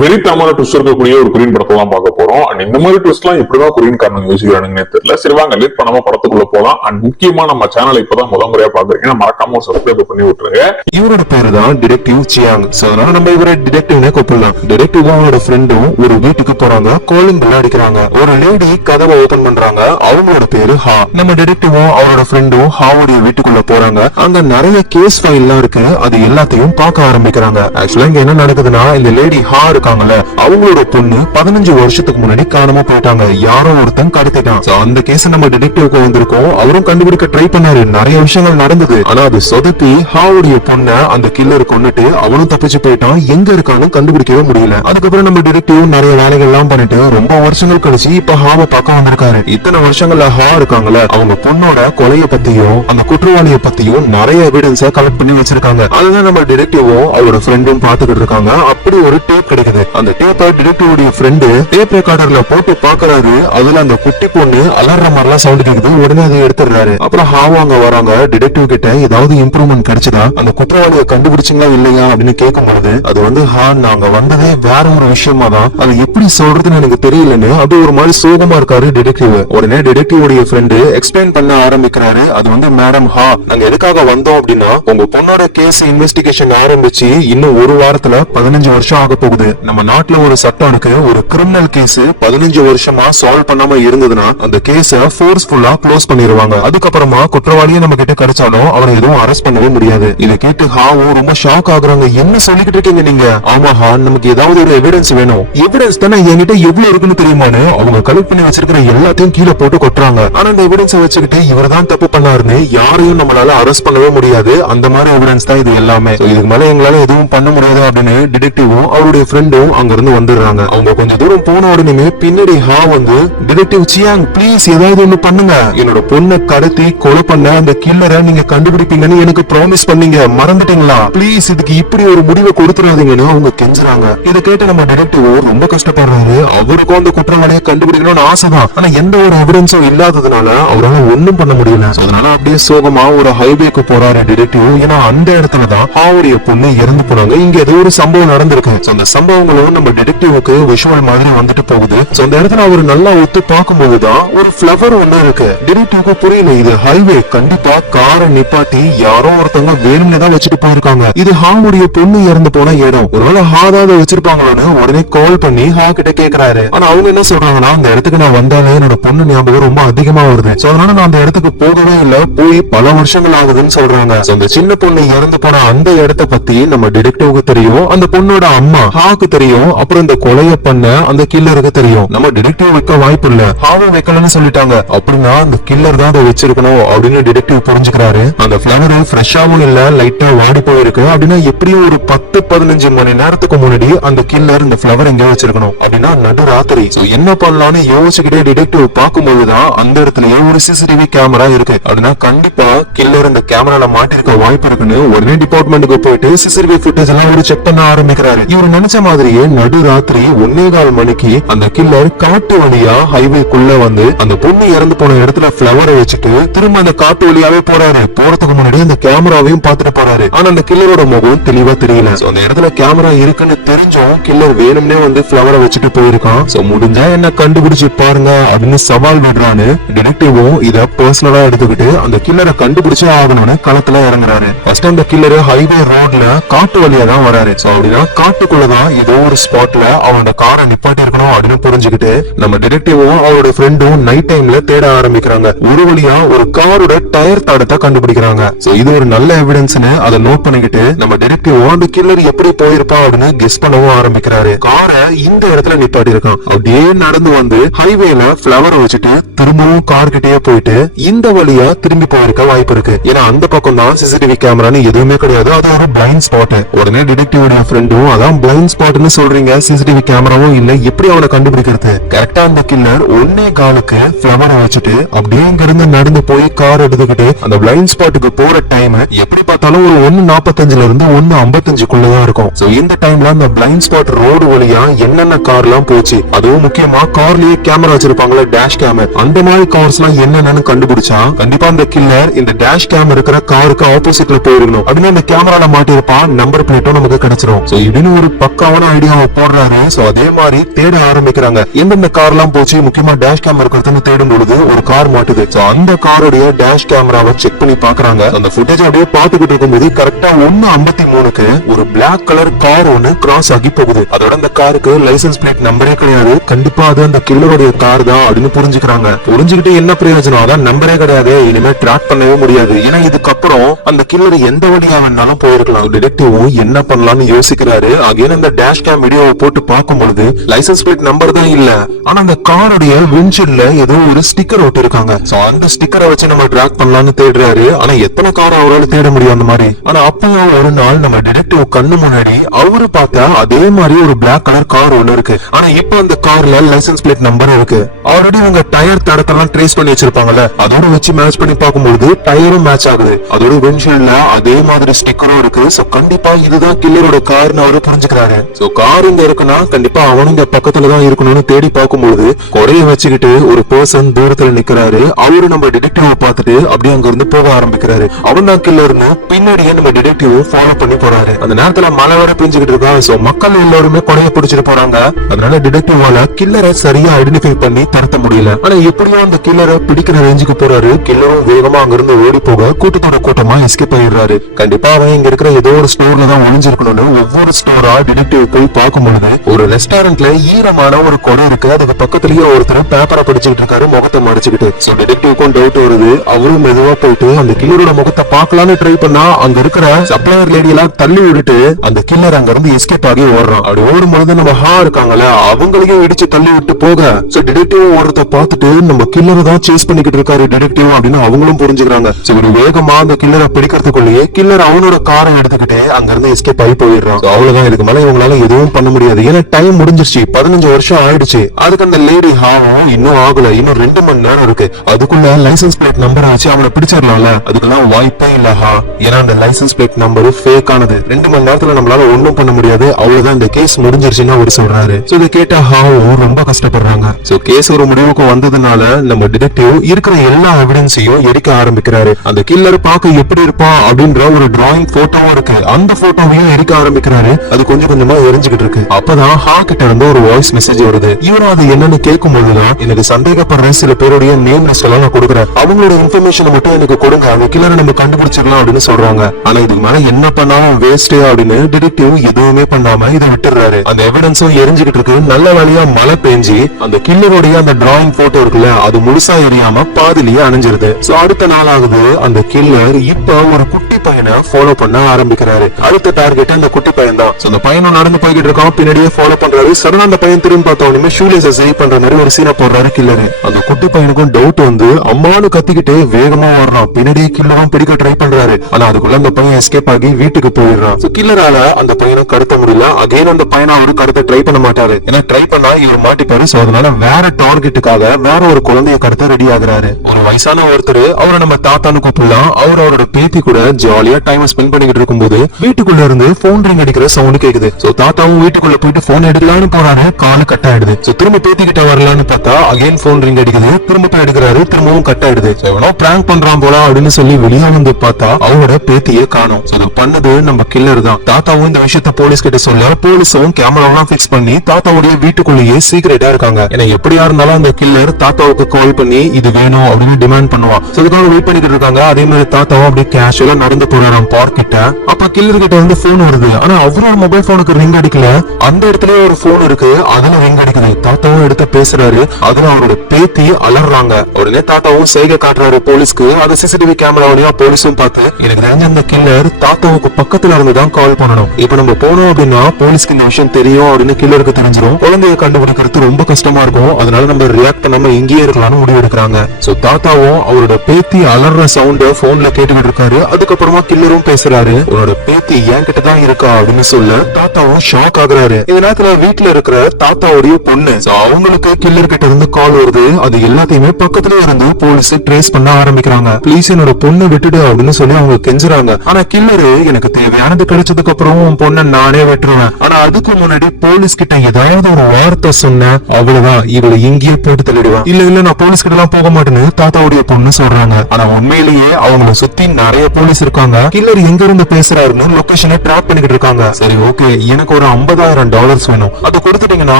வெறித்தனமான ட்விஸ்ட் இருக்கக்கூடிய ஒரு கொரியன் படத்தை தான் பார்க்க போறோம். அண்ட் இந்த மாதிரி ட்விஸ்ட் எல்லாம் எப்படிதான் கொரியன் காரணம் யோசிக்கிறானுங்கன்னே தெரியல. சரி வாங்க லேட் பண்ணாம படத்துக்குள்ள போலாம். அண்ட் முக்கியமா நம்ம சேனலை இப்பதான் முறையா பாக்குறீங்கன்னா மறக்காம ஒரு சப்ஸ்கிரைப் பண்ணி விட்டுருங்க. இவரோட பேரு தான் டிடெக்டிவ் சியாங். சோ அதனால நம்ம இவரை டிடெக்டிவ்னே கூப்பிடலாம். டிடெக்டிவ் அவரோட ஃப்ரெண்டும் ஒரு வீட்டுக்கு போறாங்க. காலிங் பெல் அடிக்கிறாங்க. ஒரு லேடி கதவை ஓபன் பண்றாங்க. அவங்களோட பேரு ஹா. நம்ம டிடெக்டிவும் அவரோட ஃப்ரெண்டும் ஹாவுடைய வீட்டுக்குள்ள போறாங்க. அங்க நிறைய கேஸ் ஃபைல் எல்லாம் இருக்கு. அது எல்லாத்தையும் பார்க்க ஆரம்பிக்கிறாங்க. ஆக்சுவலா இங்க என்ன நடக்குதுன்னா, இந்த லேடி ஹா இருக்காங்கல்ல, அவங்களோட பொண்ணு 15 வருஷத்துக்கு முன்னாடி காணாம போயிட்டாங்க. யாரோ ஒருத்தன் கடத்திட்டான். அந்த கேஸ் நம்ம டிடெக்டிவ்க்கு வந்திருக்கோம். அவரும் கண்டுபிடிக்க ட்ரை பண்ணாரு. நிறைய விஷயங்கள் நடந்தது. ஆனா அது சொதப்பி ஹாவுடைய பொண்ண அந்த கில்லர் கொன்னுட்டு அவனும் தப்பிச்சு போயிட்டான். எங்க இருக்கான்னு கண்டுபிடிக்கவே முடியல. அதுக்கப்புறம் நம்ம டிடெக்டிவ் நிறைய வேலைகள் எல்லாம் பண்ணிட்டு ரொம்ப வருஷங்கள் கழிச்சு இப்ப ஹாவை பார்க்க வந்திருக்காரு. இத்தனை வருஷங்கள்ல ஹா இருக்காங்கல்ல, அவங்க பொண்ணோட கொலைய பத்தியும் அந்த குற்றவாளிய பத்தியும் நிறைய எவிடன்ஸ கலெக்ட் பண்ணி வச்சிருக்காங்க. அதுதான் நம்ம டிடெக்டிவும் அவரோட ஃப்ரெண்டும் பாத்துக்கிட்டு இருக்காங்க. அப்படி ஒரு டேப் கிடைக்குது. அந்த டேப்பை டிடெக்டிவோட ஃப்ரெண்டு டேப் ரெக்கார்டர்ல போட்டு பாக்குறாரு. அதுல அந்த குட்டி பொண்ணு அலற மாதிரிலாம் சவுண்ட் கேக்குது. உடனே அதை எடுத்துறாரு. அப்புறம் ஹாவா அங்க வராங்க. டிடெக்டிவ் கிட்ட ஏதாவது இம்ப்ரூவ்மெண்ட் கிடைச்சதா, அந்த குற்றவாளியை கண்டுபிடிச்சிங்களா இல்லையா அப்படின்னு கேட்கும்போது, அது வந்து ஹா நாங்க வந்ததே வேற ஒரு விஷயமா தான், அது எப்படி சொல்றதுன்னு எனக்கு தெரியலன்னு அது ஒரு மாதிரி சோகமா இருக்காரு டிடெக்டிவ். உடனே டிடெக்டிவோட ஃப்ரெண்டு எக்ஸ்பிளைன் பண்ண ஆரம்பிக்கிறாரு. அது வந்து மேடம் ஹா, நாங்க எதுக்காக வந்தோம் அப்படின்னா, உங்க பொண்ணோட கேஸ் இன்வெஸ்டிகேஷன் ஆரம்பிச்சு இன்னும் ஒரு வாரத்துல 15 வருஷம் ஆக போகுது. நம்ம நாட்டுல ஒரு சட்டம் இருக்கு. ஒரு கிரிமினல் கேஸ் 15 வருஷமா சால்வ் பண்ணாம இருந்ததுன்னா அந்த கேஸ ஃபோர்ஸ்ஃபுல்லா க்ளோஸ் பண்ணிடுவாங்க. அதுக்கப்புறமா குற்றவாளியை நம்ம கிட்ட கிடைச்சாலும் அவரை எதுவும் அரெஸ்ட் பண்ணவே முடியாது. இதை கேட்டு ஹாவும் ரொம்ப ஷாக் ஆகுறாங்க. என்ன சொல்லிக்கிட்டு இருக்கீங்க நீங்க? ஆமா ஹா, நமக்கு ஏதாவது ஒரு எவிடன்ஸ் வேணும். எவிடன்ஸ் தானே என்கிட்ட எவ்வளவு இருக்குன்னு தெரியுமான்னு அவங்க கலெக்ட் பண்ணி வச்சிருக்கிற எல்லாத்தையும் கீழே போட்டு கொட்டுறாங்க. ஆனா அந்த எவிடன்ஸை வச்சுக்கிட்டு இவர் தான் தப்பு பண்ணாருன்னு யாரையும் நம்மளால அரெஸ்ட் பண்ணவே முடியாது. அந்த மாதிரி எவிடன்ஸ் தான் இது எல்லாமே. இதுக்கு மேல எங்களால எதுவும் பண்ண முடியாது அப்படின்னு டிடெக்டிவும் அவருடைய ஃப்ரெண்டும் அங்க இருந்து வந்துடுறாங்க. அவங்க கொஞ்சம் தூரம் போன உடனே பின்னாடி ஹா வந்து, டிடெக்டிவ் சியாங் ப்ளீஸ் ஏதாவது ஒண்ணு பண்ணுங்க. என்னோட பொண்ணை கடத்தி கொலை பண்ண அந்த கில்லரை நீங்க கண்டுபிடிப்பீங்கன்னு எனக்கு ப்ராமிஸ் பண்ணீங்க, மறந்துட்டீங்களா? ப்ளீஸ் இதுக்கு இப்படி ஒரு முடிவை கொடுத்துறாதீங்கன்னு அவங்க கெஞ்சுறாங்க. இதை கேட்டு நம்ம டிடெக்டிவ் ரொம்ப கஷ்டப்படுறாரு. அவருக்கும் அந்த குற்றவாளியை கண்டுபிடிக்கணும்னு ஆசைதான். ஆனா எந்த ஒரு எவிடன்ஸும் இல்லாததுனால அவரால் ஒண்ணும் பண்ண முடியல. அதனால அப்படியே சோகமா ஒரு ஹைவேக்கு போறாரு டிடெக்டிவ். ஏன்னா அந்த இடத்துலதான் ஹாவுடைய பொண்ணு இறந்து போனாங்க. இங்க ஏதோ ஒரு சம்பவம் நடந்திருக்கு. அந்த சம்பவங்களும் நம்ம டிடெக்டிவ்க்கு விஷுவல் மாதிரி வந்துட்டு போகுது. அந்த இடத்துல அவர் நல்லா ஒத்து பார்க்கும்போதுதான் ஒரு ஃபிளவர் ஒண்ணு இருக்கு. டிடெக்டிவ்க்கு புரியல, இது ஹைவே. கண்டிப்பா காரை நிப்பாட்டி யாரோ ஒருத்தவங்க வேணும்னே தான் வச்சுட்டு போயிருக்காங்க. இது ஹாவுடைய பொண்ணு இறந்து போன இடம். ஒருவேளை ஹா தான் வச்சிருப்பாங்களோன்னு உடனே கால் பண்ணி ஹா கிட்ட கேக்குறாரு. ஆனா அவங்க என்ன சொல்றாங்கன்னா, அந்த இடத்துக்கு நான் வந்தாலே என்னோட பொண்ணு ஞாபகம் ரொம்ப அதிகமா வருது. அதனால நான் அந்த இடத்துக்கு போகவே இல்ல, போய் பல வருஷங்கள் ஆகுதுன்னு சொல்றாங்க. அந்த சின்ன பொண்ணு இறந்து போன அந்த இடத்தை பத்தி நம்ம டிடெக்டிவ்க்கு தெரியும், அந்த பொண்ணோட அம்மா ஹாக்கு தெரியும், அப்புறம் இந்த கொலைய பண்ண அந்த கில்லருக்கு தெரியும். நம்ம டிடெக்டிவ் வைக்க வாய்ப்பு இல்ல, ஹாவும் வைக்கலன்னு சொல்லிட்டாங்க. அப்படின்னா அந்த கில்லர் தான் அதை வச்சிருக்கணும் அப்படின்னு டிடெக்டிவ் புரிஞ்சுக்கிறாரு. அந்த ஃபிளவர் ஃப்ரெஷ்ஷாவும் இல்ல, லைட்டா வாடி போயிருக்கு. அப்படின்னா எப்படியும் ஒரு 10-15 மணி நேரத்துக்கு முன்னாடி அந்த கில்லர் இந்த ஃபிளவர் எங்க வச்சிருக்கணும். அப்படின்னா நடுராத்திரி. என்ன பண்ணலாம்னு யோசிச்சுக்கிட்டே டிடெக்டிவ் பார்க்கும்போதுதான் அந்த இடத்துலயே ஒரு சிசிடிவி கேமரா இருக்கு. அப்படின்னா கண்டிப்பா கில்லர் இந்த கேமரால மாட்டிருக்க வாய்ப்பு இருக்குன்னு உடனே டிபார்ட்மெண்ட்டுக்கு போயிட்டு சிசிடிவி ஃபுட்டேஜ் எல்லாம் ஒரு செக் பண்ண ஆரம்பிக்கிறாரு. இவர் நினைச்ச மாதிரியே நடுராத்திரி 1:15 மணிக்கு அந்த கில்லர் காட்டு வழியா ஹைவேக்குள்ள வந்து அந்த பொண்ணு இறந்து போன இடத்துல ஃபிளவரை வச்சுட்டு திரும்ப அந்த காட்டு வழியாவே போறாரு. போறதுக்கு முன்னாடி அந்த கேமராவையும் பாத்துட்டு போறாரு. ஆனா அந்த கில்லரோட முகம் தெளிவா தெரியல. அந்த இடத்துல கேமரா இருக்குன்னு தெரிஞ்சும் கில்லர் வேணும்னே வந்து ஃபிளவரை வச்சுட்டு போயிருக்கான். முடிஞ்சா என்ன கண்டுபிடிச்சு பாருங்க அப்படின்னு சவால் விடுறான்னு டிடெக்டிவும் இத பர்சனலா எடுத்துக்கிட்டு அந்த கில்லரை கண்டுபிடிச்சே ஆகணும்னு களத்துல இறங்குறாரு. ஃபர்ஸ்ட் அந்த கில்லர் ஹைவே ரோட்ல காட்டு வழியா தான் வராரு. அப்படின்னா காட்டுக்குள்ளதான் ஏதோ ஒரு ஸ்பாட்ல அவனோட காரை நிப்பாட்டி இருக்கணும் அப்படின்னு புரிஞ்சுக்கிட்டு நம்ம டிடெக்டிவும் அவரோட ஃப்ரெண்டும் நைட் டைம்ல தேட ஆரம்பிக்கிறாங்க. ஒரு வழியா ஒரு காரோட டயர் தடத்தை கண்டுபிடிக்கிறாங்க. இது ஒரு நல்ல எவிடன்ஸ்னு அதை நோட் பண்ணிக்கிட்டு நம்ம டிடெக்டிவும் அந்த கில்லர் எப்படி போயிருப்பா அப்படின்னு கெஸ் பண்ணவும் ஆரம்பிக்கிறாரு. காரை இந்த இடத்துல நிப்பாட்டி இருக்கான். அப்படியே நடந்து வந்து ஹைவேல ஃபிளவரை வச்சுட்டு திரும்பவும் கார் கிட்டே போயிட்டு இந்த வழியா திரும்பி போயிருக்க வாய்ப்பு இருக்கு. ஏன்னா அந்த பக்கம் தான் சிசிடிவி கேமரான்னு எதுவுமே கிடையாது, அது ஒரு பிளைண்ட் ஸ்பாட். உடனே டிடெக்டிவோட ஃப்ரெண்டும் அதான் பிளைண்ட் ஸ்பாட்னு சொல்றீங்க, சிசிடிவி கேமராவும் இல்ல, எப்படி அவனை கண்டுபிடிக்கிறது? கரெக்டா அந்த கில்லர் 1:15க்கு ஃபிளவரை வச்சுட்டு அப்படியே இங்க இருந்து நடந்து போய் கார் எடுத்துக்கிட்டு அந்த பிளைண்ட் ஸ்பாட்டுக்கு போற டைம் எப்படி பார்த்தாலும் ஒரு 1:45ல இருந்து 1:55க்குள்ளதான் இருக்கும். இந்த டைம்ல அந்த பிளைண்ட் ஸ்பாட் ரோடு வழியா என்னென்ன கார் எல்லாம் போச்சு, அதுவும் முக்கியமா கார்லயே கேமரா வச்சிருப்பாங்களா, டேஷ் கேமரா, அந்த மாதிரி கார்ஸ் எல்லாம் என்னென்னு கண்டுபிடிச்சா கண்டிப்பா அந்த கில்லர் இந்த டேஷ் கேமரா இருக்கிற காருக்கு ஆப்போசிட்ல போயிருக்கணும். அப்படின்னா அந்த கேமரால மாட்டிருப்பான், நம்பர் பிளேட்டும் நமக்கு கிடைச்சிடும். இப்படின்னு ஒரு பக்காவான பிரில்லியண்டான ஐடியாவை போடுறாரு. சோ அதே மாதிரி தேட ஆரம்பிக்கிறாங்க. எந்தெந்த கார் எல்லாம் போச்சு, முக்கியமா டேஷ் கேமரா இருக்கிறதுன்னு தேடும் பொழுது ஒரு கார் மாட்டுது. சோ அந்த காரோடைய டேஷ் கேமராவை செக் பண்ணி பாக்குறாங்க. அந்த ஃபுட்டேஜ் அப்படியே பாத்துக்கிட்டு இருக்கும்போது கரெக்டா 1:53க்கு ஒரு பிளாக் கலர் கார் ஒன்னு கிராஸ் ஆகி போகுது. அதோட அந்த காருக்கு லைசென்ஸ் பிளேட் நம்பரே கிடையாது. கண்டிப்பா அது அந்த கில்லருடைய கார் தான் அப்படின்னு புரிஞ்சுக்கிறாங்க. புரிஞ்சுக்கிட்டு என்ன பிரயோஜனம், அதான் நம்பரே கிடையாது, இனிமே ட்ராக் பண்ணவே முடியாது. ஏன்னா இதுக்கப்புறம் அந்த கில்லர் எந்த வழியா வேணாலும் போயிருக்கலாம். டிடெக்டிவும் என்ன பண்ணலாம்னு யோசிக்கிறாரு. அகைன் அந்த டேஷ் கேம் வீடியோவை போட்டு பார்க்கும் பொழுது லைசென்ஸ் பிளேட் நம்பர் தான் இல்ல, ஆனா அந்த காரோடைய விண்ட்ஷீல்ட்ல ஏதோ ஒரு ஸ்டிக்கர் ஒட்டி இருக்காங்க. சோ அந்த ஸ்டிக்கரை வச்சு நம்ம ட்ராக் பண்ணலாம்னு தேடுறாரு. ஆனா எத்தனை கார் அவரால் தேட முடியும் அந்த மாதிரி. ஆனா அப்பயும் ஒரு நாள் நம்ம டிடெக்டிவ் கண்ணு முன்னாடி அவரு பார்த்தா அதே மாதிரி ஒரு பிளாக் கலர் கார் ஒண்ணு இருக்கு. ஆனா இப்ப அந்த கார்ல லைசென்ஸ் பிளேட் நம்பர் இருக்கு. ஆல்ரெடி உங்க டயர் தடத்தெல்லாம் ட்ரேஸ் பண்ணி வச்சிருப்பாங்கல்ல, அதோட வச்சு மேட்ச் பண்ணி பார்க்கும்போது டயரும் மேட்ச் ஆகுது. அதோட விண்ட்ஷீல்ட்ல அதே மாதிரி ஸ்டிக்கரும் இருக்கு. சோ கண்டிப்பா இதுதான் கில்லரோட கார்னு அவரு புரிஞ்சுக்கிறாரு. சோ கார் இங்க இருக்குன்னா கண்டிப்பா அவனும் இங்க பக்கத்துல தான் இருக்கணும்னு தேடி பார்க்கும்போது கொடைய வச்சுக்கிட்டு ஒரு பர்சன் தூரத்துல நிக்கிறாரு. அவரு நம்ம டிடெக்டிவ் பார்த்துட்டு அப்படியே அங்க இருந்து போக ஆரம்பிக்கிறாரு. அவன் தான் கில்லர்னு பின்னாடியே நம்ம டிடெக்டிவ் ஃபாலோ பண்ணி போறாரு. அந்த நேரத்துல மழை வர பெஞ்சுக்கிட்டு இருக்கா. சோ மக்கள் எல்லாருமே கொடைய பிடிச்சிட்டு போறாங்க. அதனால டிடெக்டிவால கில்லரை சரியா ஐடென்டிஃபை பண்ணி தரத்த முடியல. ஆனா எப்படியும் அந்த கில்லரை பிடிக்கிற ரேஞ்சுக்கு போறாரு. கில்லரும் வேகமா அங்க இருந்து ஓடி போக கூட்டத்தோட கூட்டமா எஸ்கேப் ஆயிடுறாரு. கண்டிப்பா அவன் இங்க இருக்கிற ஏதோ ஒரு ஸ்டோர்ல தான் ஒளிஞ்சிருக்கணும்னு ஒவ்வொரு ஸ்டோரா டிடெக்டிவ் போய் பார்க்கும் பொழுது ஒரு ரெஸ்டாரண்ட்ல ஈரமான ஒரு கொடை இருக்கு. அதுக்கு பக்கத்துலயே ஒருத்தர் பேப்பரை படிச்சுக்கிட்டு இருக்காரு முகத்தை மறைச்சுக்கிட்டு. சோ டிடெக்டிவ்க்கும் டவுட் வருது. அவரும் மெதுவா போயிட்டு அந்த கில்லரோட முகத்தை பார்க்கலாம்னு ட்ரை பண்ணா அங்க இருக்கிற சப்ளையர் லேடி எல்லாம் தள்ளி விட்டுட்டு அந்த கில்லர் அங்க இருந்து எஸ்கேப் ஆகி ஓடுறான். அப்படி ஓடும் பொழுது நம்ம ஹா இருக்காங்கல்ல, அவங்களையும் இடிச்சு தள்ளி விட்டு போக சோ டிடெக்டிவ் ஓடுறத பார்த்துட்டு நம்ம கில்லரை தான் சேஸ் பண்ணிக்கிட்டு இருக்காரு டிடெக்டிவ் அப்படின்னு அவங்களும் புரிஞ்சுக்கிறாங்க. சோ ஒரு வேகமா அந்த கில்லரை பிடிக்கிறதுக்குள்ளேயே கில்லர் அவனோட காரை எடுத்துக்கிட்டு அங்க இருந்து எஸ்கேப் ஆகி போயிடுறான். அவ்வளவுதான், இதுக்கு மேல இவங்களால எதுவும் பண்ண முடியாது. ஏன்னா டைம் முடிஞ்சிருச்சு, 15 வருஷம் ஆயிடுச்சு. அதுக்கு அந்த லேடி ஹாவும் இன்னும் ஆகல, இன்னும் 2 மணி நேரம் இருக்கு. அதுக்குள்ள லைசென்ஸ் பிளேட் நம்பரை வச்சு அவனை பிடிச்சிடலாம்ல. அதுக்கெல்லாம் வாய்ப்பே இல்ல ஹா. ஏன்னா அந்த லைசென்ஸ் பிளேட் நம்பர் ஃபேக் ஆனது. 2 மணி நேரத்துல நம்மளால ஒண்ணும் பண்ண முடியாது. அவ்வளவுதான், இந்த கேஸ் முடிஞ்சிருச்சுன்னு அவர் சொல்றாரு. சோ இதை கேட்ட ஹாவும் ரொம்ப கஷ்டப்படுறாங்க. சோ கேஸ் ஒரு முடிவுக்கு வந்ததுனால நம்ம டிடெக்டிவ் இருக்கிற எல்லா எவிடன்ஸையும் எரிக்க ஆரம்பிக்கிறாரு. அந்த கில்லர் பார்க்க எப்படி இருப்பான் அப்படின்ற ஒரு டிராயிங் போட்டோவும் இருக்கு. அந்த போட்டோவையும் எரிக்க ஆரம்பிக்கிறாரு. அது கொஞ்சம் கொஞ்சமா எரிஞ்சுக்கிட்டு இருக்கு. அப்பதான் ஹா கிட்ட இருந்து ஒரு வாய்ஸ் மெசேஜ் வருது. இவரும் அது என்னன்னு கேட்கும் போதுதான் எனக்கு சந்தேகப்படுற சில பேருடைய நேம் லிஸ்ட் எல்லாம் நான் கொடுக்குறேன், அவங்களோட இன்ஃபர்மேஷன் மட்டும் எனக்கு கொடுங்க, அந்த கில்லரை நம்ம கண்டுபிடிச்சிடலாம் அப்படின்னு சொல்றாங்க. ஆனா இதுக்கு மேல என்ன பண்ணாலும் வேஸ்ட் அப்படின்னு டிடெக்டிவ் எதுவுமே பண்ணாம இதை விட்டுறாரு. அந்த எவிடன்ஸும் எரிஞ்சுக்கிட்டு இருக்கு. நல்ல வழியா மழை பெஞ்சு அந்த கில்லருடைய அந்த டிராயிங் போட்டோ இருக்குல்ல, அது முழுசா எரியாம பாதிலேயே அணைஞ்சிருது. சோ அடுத்த நாள் ஆகுது. அந்த கில்லர் இப்ப ஒரு குட்டி பையனை ஃபாலோ பண்ண ஆரம்பிக்கிறாரு. அடுத்த டார்கெட் அந்த குட்டி பையன் தான். அந்த பையனும் நடந்து போய்கிட்டு இருக்கான், பின்னாடியே ஃபாலோ பண்றாரு. சடனா அந்த பையன் திரும்பி பார்த்த உடனே ஷூலேஸ சேவ் பண்ற மாதிரி ஒரு சீனை போடுறாரு கில்லர். அந்த குட்டி பையனுக்கும் டவுட் வந்து அம்மானு கத்திக்கிட்டு வேகமா ஓடுறான். பின்னாடியே கில்லரும் பிடிக்க ட்ரை பண்றாரு. ஆனா அதுக்குள்ள அந்த பையன் எஸ்கேப் ஆகி வீட்டுக்கு போயிடுறான். கில்லரால அந்த பையனை கடத்த முடியல. அகைன் அந்த பையனை அவரு கடத்த ட்ரை பண்ண மாட்டாரு. ஏன்னா ட்ரை பண்ணா இவர் மாட்டிப்பாரு. சோ அதனால வேற டார்கெட்டுக்காக வேற ஒரு குழந்தைய கடத்த ரெடி ஆகுறாரு. ஒரு வயசான ஒருத்தர், அவரை நம்ம தாத்தான்னு கூப்பிடலாம். அவரோட பேத்தி கூட ஜாலியா டைம் ஸ்பெண்ட் பண்ணிக்கிட்டு இருக்கும்போது வீட்டுக்குள்ள இருந்து போன் ரிங் அடிக்கிற சவுண்ட் கேக்குது. சோ தாத்தாவும் வீட்டுக்குள்ள போயிட்டு போன் எடுக்கலாம்னு போறாரு. காலு கட் ஆயிடுது. சோ திரும்ப பேத்தி கிட்ட வரலான்னு பார்த்தா அகைன் போன் ரிங் அடிக்குது. திரும்ப போய் எடுக்கிறாரு, திரும்பவும் கட் ஆயிடுது. எவனோ பிராங்க் பண்றான் போல அப்படின்னு சொல்லி வெளியே வந்து பார்த்தா அவரோட பேத்தியே காணோம். அது பண்ணது நம்ம கில்லர் தான். தாத்தாவும் இந்த விஷயத்த போலீஸ் கிட்ட சொல்ல போலீஸும் கேமராவெல்லாம் பிக்ஸ் பண்ணி தாத்தாவுடைய வீட்டுக்குள்ளேயே சீக்கிரட்டா இருக்காங்க. ஏன்னா எப்படியா இருந்தாலும் அந்த கில்லர் தாத்தாவுக்கு கால் பண்ணி இது வேணும் அப்படின்னு டிமாண்ட் பண்ணுவான். அதுக்காக வெயிட் பண்ணிட்டு இருக்காங்க. அதே மாதிரி தாத்தாவும் அப்படியே கேஷுவலா நடந்து போறாராம் பார்க் கிட்ட. அப்ப கில்லர் கிட்ட வந்து போன் வருது. ஆனா அவரோட மொபைல் போனுக்கு ரிங் அடிக்கல. அந்த இடத்துல ஒரு போன் இருக்கு, அதுல ரிங் அடிக்குது. தாத்தாவும் எடுத்து பேசுறாரு. அதுல அவரோட பேத்தி அலறாங்க. உடனே தாத்தாவும் சைகை காட்டுறாரு போலீஸ்க்கு. அது சிசிடிவி கேமராவோடய போலீஸும் பார்த்து எனக்கு தெரிஞ்ச அந்த கில்லர் தாத்தாவுக்கு பக்கத்துல இருந்துதான் கால் பண்ணணும். இப்ப நம்ம போனோம் அப்படின்னா போலீஸ்க்கு இந்த விஷயம் தெரியும் அப்படின்னு கில்லருக்கு தெரிஞ்சிடும். குழந்தைய கண்டுபிடிக்கிறது ரொம்ப கஷ்டமா இருக்கும். அதனால நம்ம ரியாக்ட் பண்ணாம இங்கேயே இருக்கலாம்னு முடிவு எடுக்கிறாங்க. சோ தாத்தாவும் அவரோட பேத்தி அலற சவுண்ட போன்ல கேட்டுக்கிட்டு இருக்காரு. அதுக்கப்புறமா கில்லரும் பேசுறாரு. உன்னோட பேத்தி என் கிட்ட தான் இருக்கா அப்படின்னு சொல்ல தாத்தாவும் ஷாக் ஆகுறாரு. இந்த நேரத்துல வீட்டுல இருக்கிற தாத்தாவுடைய பொண்ணு, அவங்களுக்கு கில்லர் கிட்ட இருந்து கால் வருது. அது எல்லாத்தையுமே பக்கத்துல இருந்து போலீஸ் ட்ரேஸ் பண்ண ஆரம்பிக்கிறாங்க. ப்ளீஸ் என்னோட பொண்ணு விட்டுடு அப்படின்னு சொல்லி அவங்க கெஞ்சுறாங்க. ஆனா கில்லரு எனக்கு தேவையானது கிடைச்சதுக்கு அப்புறம் உன் பொண்ணை நானே விட்டுருவேன். ஆனா அதுக்கு முன்னாடி போலீஸ் கிட்ட ஏதாவது ஒரு வார்த்தை சொன்ன அவ்வளவுதான், இவளை இங்கேயே போட்டு தள்ளிடுவேன். இல்ல நான் போலீஸ் கிட்ட எல்லாம் போக மாட்டேன்னு தாத்தாவுடைய பொண்ணு சொல்றாங்க. ஆனா உண்மையிலேயே அவங்களை சுத்தி நிறைய போலீஸ் இருக்காங்க. கில்லர் எங்க இருந்து பேசுறாருன்னு லொகேஷனை ட்ராக் பண்ணிக்கிட்டு இருக்காங்க. சரி ஓகே, எனக்கு எனக்கு ஒரு $50,000 வேணும், அதை கொடுத்துட்டீங்கன்னா